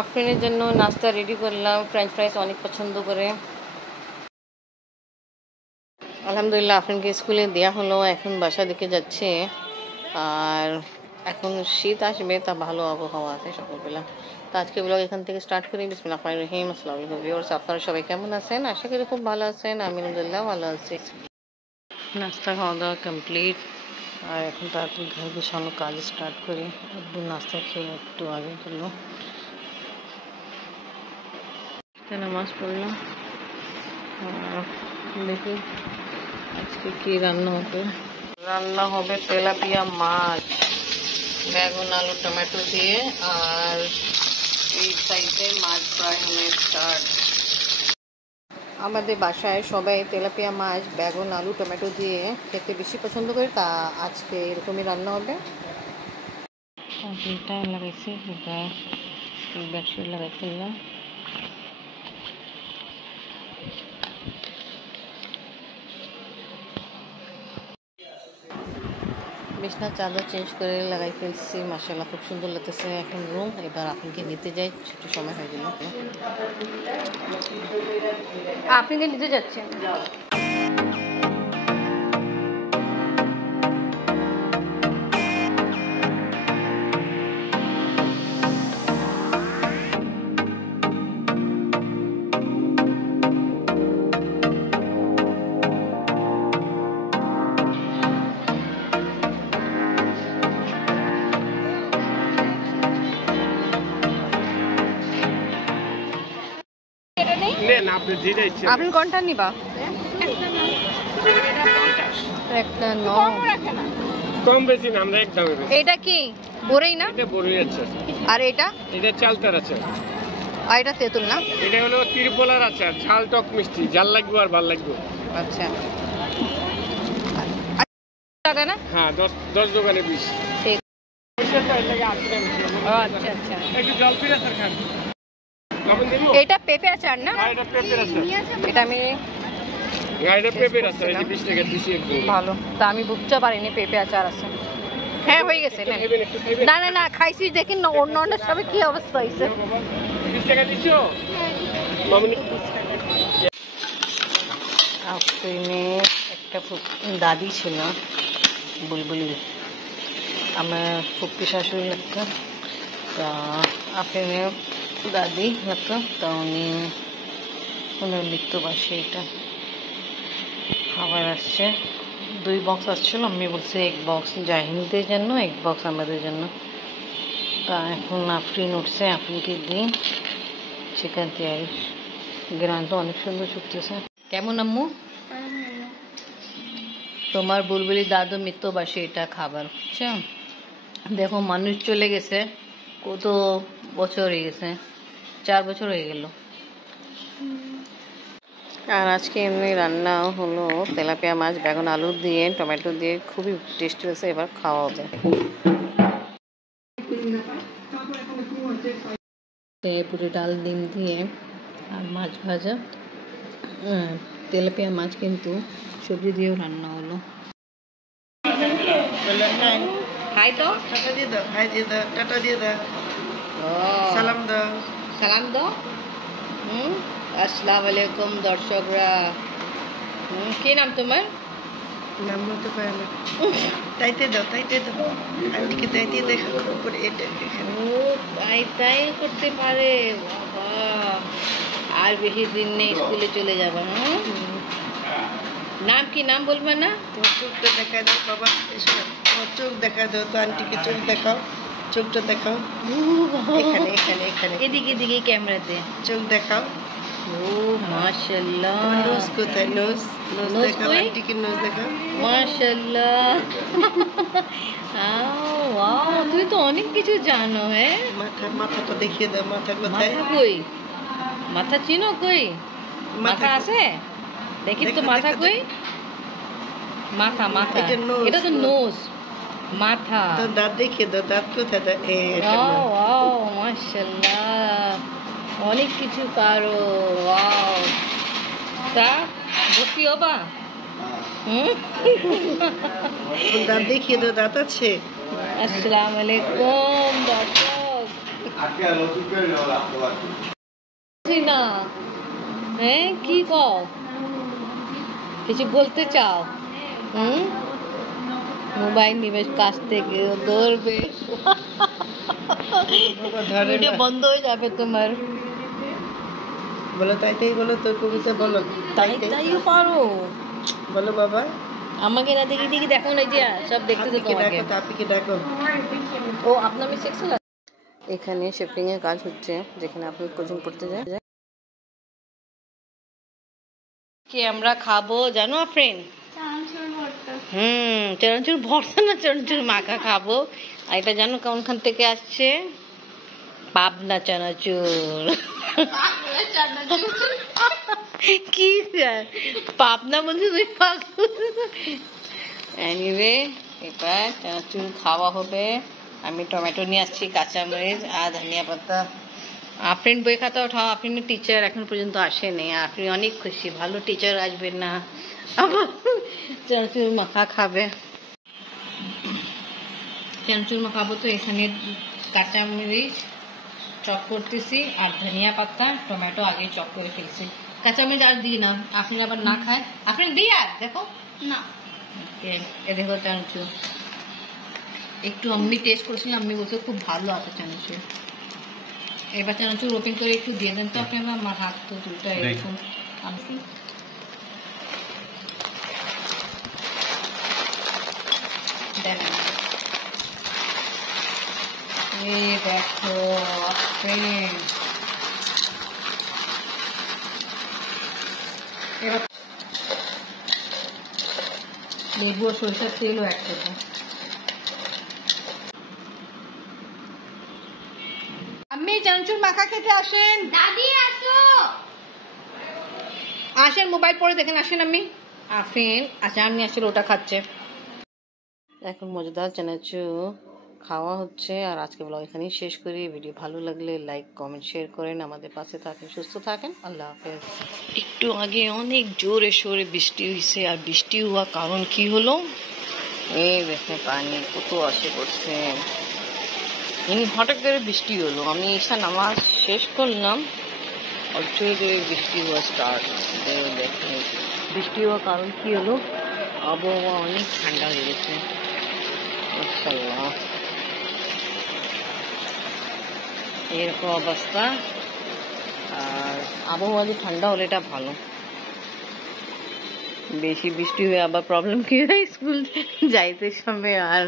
আফরিনের জন্য নাস্তা রেডি করলাম। ফ্রেঞ্চ ফ্রাইস অনেক পছন্দ করে। আলহামদুলিল্লাহ আফরিনকে স্কুলে দেওয়া হলো, এখন বাসা দিকে যাচ্ছে। আর এখন শীত আসবে, তা ভালো আবহাওয়া আছে সকালবেলা। তো আজকে ব্লগ এখান থেকে স্টার্ট করি। বিসমিল্লাহির রহমানির রহিম। আসসালামু আলাইকুম ভিউয়ার্স, আপনারা সবাই কেমন আছেন? আশা করি খুব ভালো আছেন। আমি আলহামদুলিল্লাহ ভালো আছি। নাস্তা খাওয়া দাওয়া কমপ্লিট, আর এখন তারপর ঘর গোছানো কাজ স্টার্ট করি। একটু নাস্তা খেয়ে একটু আগে করলো, নামাজ পড়লাম। দেখি আজকে কি রান্না হবে। রান্না হবে তেলাপিয়া মাছ, বেগুন আলু টমেটো দিয়ে। আর এই সাইডে মাছ ফ্রাই হয়ে স্টার্ট। আমাদের বাসায় সবাই তেলাপিয়া মাছ বেগুন আলু টমেটো দিয়ে খেতে বেশি পছন্দ করে, তা আজকে এরকমই রান্না হবে। এটা লাগাইছি, এটা বেডশিট লাগাই ফেললাম। বিছনার চাদর চেঞ্জ করে লাগাই ফেলছি, মাশাআল্লাহ খুব সুন্দর লাগতেছে। এখন রুম, এবার আপনাকে নিতে যাই, ছুটি সময় হয়ে গেল। আপনাকে নিতে যাচ্ছেন? আপনি কোনটা নিবা? একটা কম বেশি না, আমরা একদম। এটা কি বড়ই না? এটা বড়ই আছে। আর এটা চালতার আছে। আর এটা তেঁতুল না? এটা হলো ত্রিপলার আচার, ঝাল টক মিষ্টি, ঝাল লাগবে আর ভাল লাগবে। আচ্ছা, টাকা না? হ্যাঁ, 10 দোকানে 20। ঠিক। আচ্ছা আচ্ছা, একটু জল ফিরে আচার খান। এটা পেঁপে আচার না? এটা পেঁপের আচার। এটা আমি এটা পেঁপের আচার, এই 20 টাকা দিছি একদম ভালো। তা আমি বুঝতে পারিনি পেঁপে আচার আছে। হ্যাঁ হয়ে গেছে। না না না, খাইছি, দেখেন না অন্য অন্য সবে কি অবস্থা হয়েছে। 20 টাকা দিছো মামনি? আফরিনের একটা দাদি ছিল, বুলবুলি, আমার ফুপি শাশুড়ি লাগতো। তা আফরিনের দাদি লাগতো, তা ওনার মৃত্যুবার্ষিকী। এটা খাবার আসছে, 2 বক্স আসছিল। আমি বলছি 1 বক্স জাহিনদের জন্য, 1 বক্স আমাদের জন্য। তা এখন আফরিন উঠছে, আফরিনকে দিই। চিকেন তিয়ারি, গ্রান তো অনেক সুন্দর ছুটতেছে। কেমন আম্মু? তোমার বুলবুলি দাদু মৃত্যুবার্ষিকী, এটা খাবার, বুঝছো? দেখো মানুষ চলে গেছে, কত বছর হয়ে গেছে, 4 বছর হয়ে গেল। আর আজকে এমনি রান্না হলো তেলাপিয়া মাছ বেগুন আলু দিয়ে টমেটো দিয়ে, খুবই টেস্টি হয়েছে। এবার খাওয়া হবে। পুরো ডাল ডিম দিয়ে আর মাছ ভাজা। তেলাপিয়া মাছ কিন্তু সবজি দিয়েও রান্না হলো। হাই তো টাটা দিয়ে দাও, হাই দিয়ে দাও, টাটা দিয়ে দাও, সালাম দাও, সালাম দাও। আসসালামু আলাইকুম দর্শকরা। কি নাম তোমার? নাম বলতে পারে না। তাইতে দাও, তাইতে দাও, আন্টিকে তাইতে দেখো করে। এটা ও তাই করতে পারে, বাবা। আর বেশি দিন নেই, স্কুলে চলে যাবে। নাম কি? নাম বলবে না? তোমার চোখটা দেখা দাও বাবা, তোমার চোখ দেখা দাও তো, আন্টিকে চোখ দেখাও, চোখটা দেখাও। এখানে এখানে এখানে, এদিকে এদিকে ক্যামেরাতে চোখ দেখাও। ও মাশাআল্লাহ। নোজ কোথায়? নোজ দেখাও, আন্টিকে নোজ দেখাও। মাশাআল্লাহ। ওয়াও, তুই তো অনেক কিছু জানো। হ্যাঁ, মাথাটা দেখিয়ে দাও। মাথা কোথায়? মাথা কই? মাথা চিনো? কই মাথা আছে? দেখি তো মাথা কই? মাথা মাথা, এটা তো নোজ। মাথা, দাঁত দেখিয়ে দাও, দাঁত কোথায়? ওয়াও মাশাআল্লাহ, অনেক কিছু পারো। ওয়াও, তা ভর্তি হবা? দাঁত দেখিয়ে দাও, দাঁত আছে? আসসালামু আলাইকুম দর্শক, না হ্যাঁ কি কও কিছু বলতে চাও মোবাইল নিবে কাছ থেকে ধরবে ভিডিও বন্ধ হয়ে যাবে তোমার বলো তাই তাই বলো তোর কবিতা বলো তাইও পারো বলো বাবা আমাকে না দেখি দেখি দেখো না যে সব দেখতে তো তোমাকে তাপিকে ডাকো ও আপনার আমি শিখছিল এখানে শিফটিং এর কাজ হচ্ছে যেখানে আপনি কোচিং পড়তে যায় কি আমরা খাবো জানো ফ্রেন্ড চানাচুর ভর্তা না চানাচুর মাখা খাবো আর এটা জানো কোনখান থেকে আসছে পাবনা চানাচুর কি পাবনা বলছে তুই এনিওয়ে এবার চানাচুর খাওয়া হবে আমি টমেটো নিয়ে আসছি কাঁচামরিচ আর ধনিয়া পাতা আফরিন বই খাতা ওঠাও আফরিনের টিচার এখন পর্যন্ত আসেনি আফরিন অনেক খুশি ভালো টিচার আসবেন না আবার চানাচুর মাখা খাবে চানাচুর মাখাবো তো এখানে কাঁচামরিচ চপ করতেছি আর ধনিয়া পাতা টমেটো আগে চপ করে ফেলছি কাঁচামরিচ আর দিই না আফরিন আবার না খায় আফরিন দিই আর দেখো না এ দেখো চানাচুর একটু আমি টেস্ট করেছিলাম আমি বলতে খুব ভালো আছে চানাচুর এবার চানাচুর ওপেন করে একটু দিয়ে দেন তো আপনারা আমার হাত তো দুটো এরকম আমি দেখেন এই দেখো এবার লেবু আর সরিষার তেলও অ্যাড করবো আমি চানাচুর মাখা খেতে আসেন দাদি আসো আসেন মোবাইল পড়ে দেখেন আসেন আমি আফরিন আচার নিয়ে আসলে ওটা খাচ্ছে এখন মজাদার চানাচুর খাওয়া হচ্ছে আর আজকে ব্লগ এখানেই শেষ করি ভিডিও ভালো লাগলে লাইক কমেন্ট শেয়ার করেন আমাদের পাশে থাকেন সুস্থ থাকেন আল্লাহ হাফেজ একটু আগে অনেক জোরে সোরে বৃষ্টি হয়েছে আর বৃষ্টি হওয়ার কারণ কি হলো এই দেখে পানি কত আসে পড়ছে হঠাৎ করে বৃষ্টি হলো আমি এসে নামাজ শেষ করলাম অল্পই করে বৃষ্টি হওয়া স্টার্ট দেখে বৃষ্টি হওয়ার কারণ কি হলো আবহাওয়া অনেক ঠান্ডা হয়ে গেছে মাশাআল্লাহ এরকম অবস্থা আর আবহাওয়া যে ঠান্ডা হলে এটা ভালো বেশি বৃষ্টি হয়ে আবার প্রবলেম কি হয় স্কুল যাইতে সময় আর